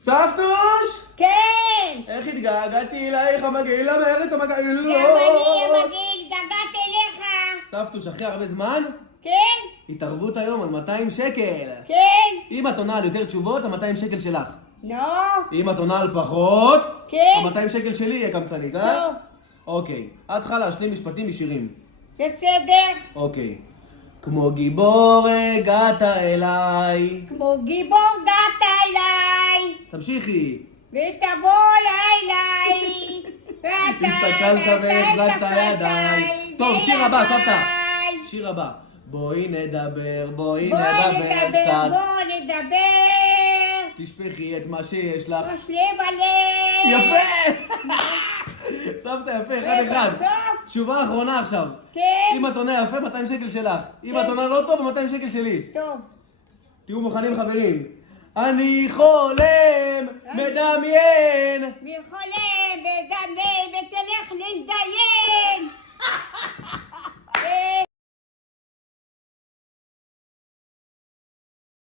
סבתוש! כן! איך התגעגעתי אלייך, המגעילה מארץ המגעילות. גם אני, המגעיל, התגעגעתי אליך. סבתוש, אחרי הרבה זמן, כן? התערבות היום על 200 שקל. כן? אם את עונה על יותר תשובות, ה-200 שקל שלך. נו? אם את עונה על פחות, כן? ה-200 שקל שלי יהיה קמצנית, אה? טוב. אוקיי. את צריכה להשלים משפטים ישירים. בסדר? אוקיי. כמו גיבור הגעת אליי. כמו גיבור געת אליי, תמשיכי. ותבוא אליי, ואתה הסתכלת והחזקת ידיי. טוב, שיר הבא, סבתא. שיר הבא. בואי נדבר קצת. בוא נדבר, תשפכי את מה שיש לך. משלה בלב. יפה! סבתא, יפה, אחד. ובסוף, תשובה אחרונה עכשיו. כן? אם את עונה יפה, 200 שקל שלך. אם את עונה לא טוב, 200 שקל שלי. טוב. תהיו מוכנים, חברים. אני חולם, מדמיין. מי חולם?